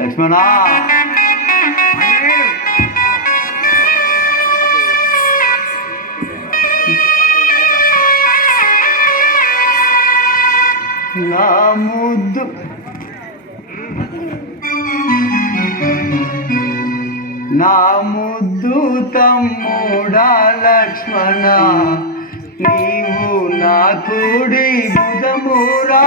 లక్ష్మణ నా ముద్దు. నా ముద్దు తమ్ముడా లక్ష్మణ నీవు నా కుడి బుధమురా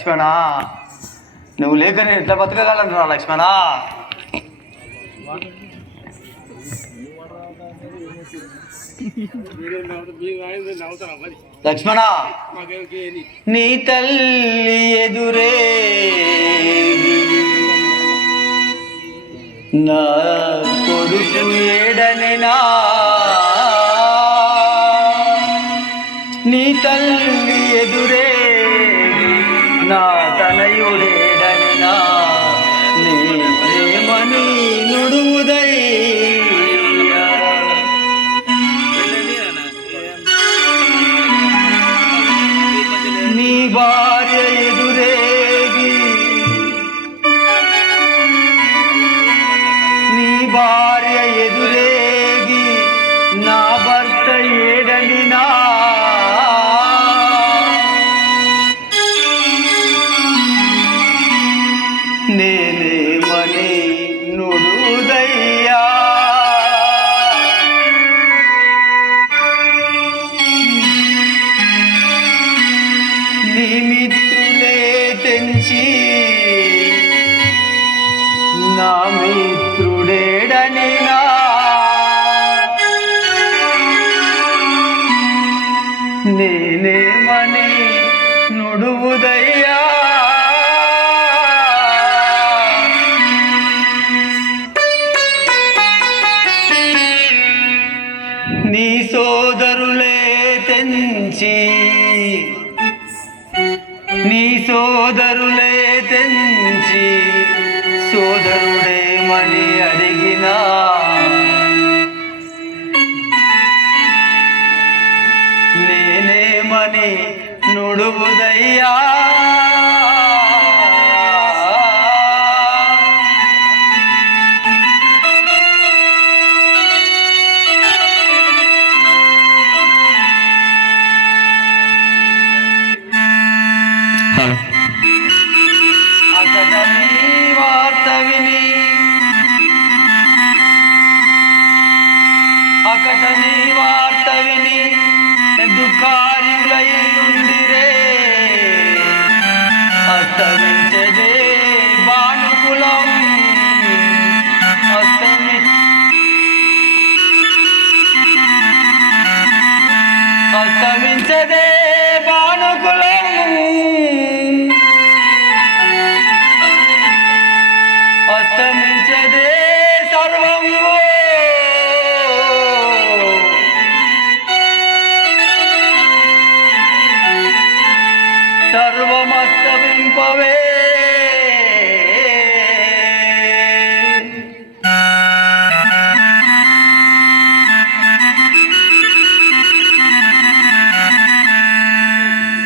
లక్ష్మణ. నువ్వు లేక నేను ఎట్లా బతకగలను లక్ష్మణ? లక్ష్మణ నీ తల్లి ఎదురే నా కొడుకు ఏడనినా? నీ తల్లి నేనేమని నుడువుదయ్యా నీ సోదరులే తెంచి నీ సోదరులే తెంచి సోదరుడేమని అడిగినా నుడువుదయ్యా అతడ నీ వార్త విని అకట Hatta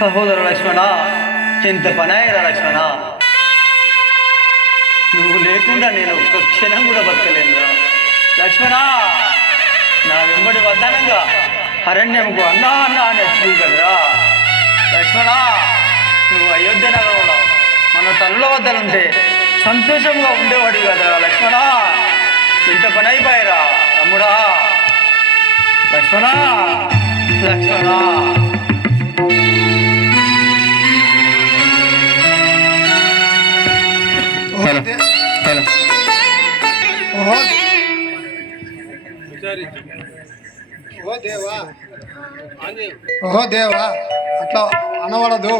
సహోదర లక్ష్మణ ఎంత పనాయరా లక్ష్మణ. నువ్వు లేకుండా నేను ఒక్క క్షణం కూడా బతకలేనురా. లక్ష్మణ నా వెంబడి వద్దనంగా అరణ్యంకు అన్నా అన్నా అని వచ్చింది కదరా లక్ష్మణ నువ్వు అయోధ్య నగరంలో మన తల్లుల వద్దనుంటే సంతోషంగా ఉండేవాడు కదరా లక్ష్మణ. ఇంత పని అయిపోయారా తమ్ముడా. లక్ష్మణ లక్ష్మణ. ఓ దేవా. ఓహో దేవా. అట్లా అనవడదు.